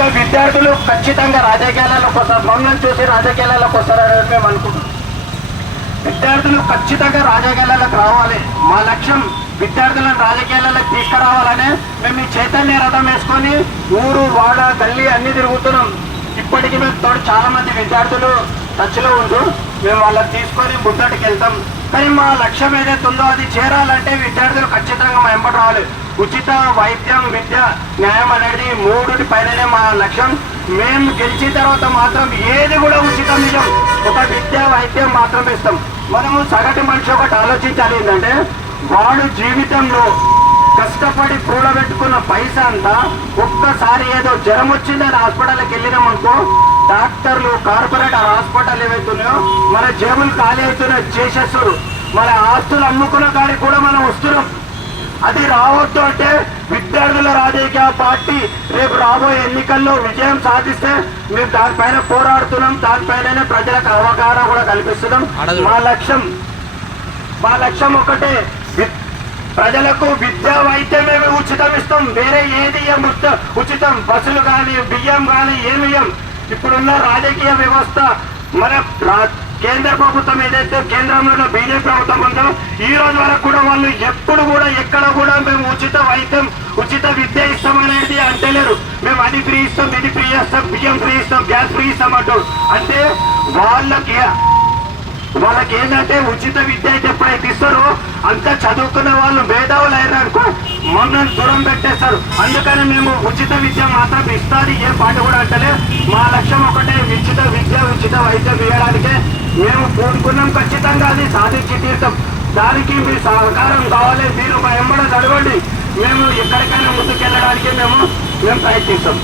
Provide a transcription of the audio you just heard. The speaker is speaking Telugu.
ఇక విద్యార్థులు ఖచ్చితంగా రాజకీయాలలోకి వస్తారు మమ్మల్ని చూసి రాజకీయాలలోకి వస్తారని మేము అనుకుంటున్నాం. విద్యార్థులు ఖచ్చితంగా రాజకీయాలకు రావాలి. మా లక్ష్యం విద్యార్థులను రాజకీయాలకు తీసుకురావాలనే మేము ఈ చైతన్య రథం వేసుకొని ఊరు వాడ గల్లీ అన్ని తిరుగుతున్నాం. ఇప్పటికీ మేము తోడు చాలా మంది విద్యార్థులు టచ్లో ఉంటూ మేము వాళ్ళని తీసుకొని ముందటికి వెళ్తాం. కానీ మా లక్ష్యం ఏదైతే ఉందో అది చేరాలంటే విద్యార్థులు ఖచ్చితంగా మా వెంబడి రావాలి. ఉచిత వైద్యం విద్య న్యాయం అనేది మూడుటి పైననే మా లక్ష్యం. మేము గెలిచిన తర్వాత మాత్రం ఏది కూడా ఉచితం నిజం ఒక విద్య వైద్యం మాత్రం ఇస్తాం. మనము సగటు మనిషి ఒకటి ఆలోచించాలి ఏంటంటే వాడు జీవితంలో కష్టపడి కూడబెట్టుకున్న పైసా అంతా ఒక్కసారి ఏదో జ్వరం వచ్చిందని హాస్పిటల్కి వెళ్ళినాం అనుకో డాక్టర్లు కార్పొరేట్ హాస్పిటల్ ఏవైతున్నాయో మన జేబులు ఖాళీ అవుతున్నాయో చేసేస్తారు. మన ఆస్తులు అమ్ముకున్న కాడికి కూడా మనం వస్తున్నాం. అది రావద్దు అంటే విద్యార్థుల రాజకీయ పార్టీ రేపు రాబోయే ఎన్నికల్లో విజయం సాధిస్తే మేము దానిపైన పోరాడుతున్నాం దానిపైన ప్రజలకు అవగాహన కూడా కల్పిస్తున్నాం. మా లక్ష్యం మా లక్ష్యం ఒకటే. ప్రజలకు విద్యా వైద్యం మేము ఉచితం ఇస్తాం. వేరే ఏది ఉచితం బస్సులు కానీ బియ్యం కానీ ఏమి ఇయ్యం. ఇప్పుడున్న రాజకీయ వ్యవస్థ మన కేంద్ర ప్రభుత్వం ఏదైతే కేంద్రంలో బీజేపీ ప్రభుత్వం ఉందో ఈ రోజు వరకు కూడా వాళ్ళు ఎప్పుడు కూడా ఎక్కడ కూడా మేము ఉచిత వైద్యం ఉచిత విద్య ఇస్తామనేది అంటలేరు. మేము అది ఫ్రీ ఇస్తాం ఇది ఫ్రీ ఇస్తాం బియ్యం ఫ్రీ ఇస్తాం గ్యాస్ ఫ్రీ ఇస్తాం అంటూ అంటే వాళ్ళకి వాళ్ళకి ఏంటంటే ఉచిత విద్య అయితే ఎప్పుడైతే ఇస్తారో అంత చదువుకున్న వాళ్ళు మేధావులు అయినారనుకో మమ్మల్ని దూరం పెట్టేస్తారు. అందుకని మేము ఉచిత విద్య మాత్రం ఇస్తాది. ఏ పాట కూడా అంటలే. మా లక్ష్యం ఒకటే ఉచిత విద్య ఉచిత వైద్యం ఇవ్వడానికే. మేము కోరుకున్నాం ఖచ్చితంగా అది సాధించి తీర్థం దానికి మీ సహకారం కావాలి. మీరు మా ఎంబడ చదవండి మేము ఎక్కడికైనా ముందుకెళ్ళడానికి మేము మేము ప్రయత్నిస్తాం.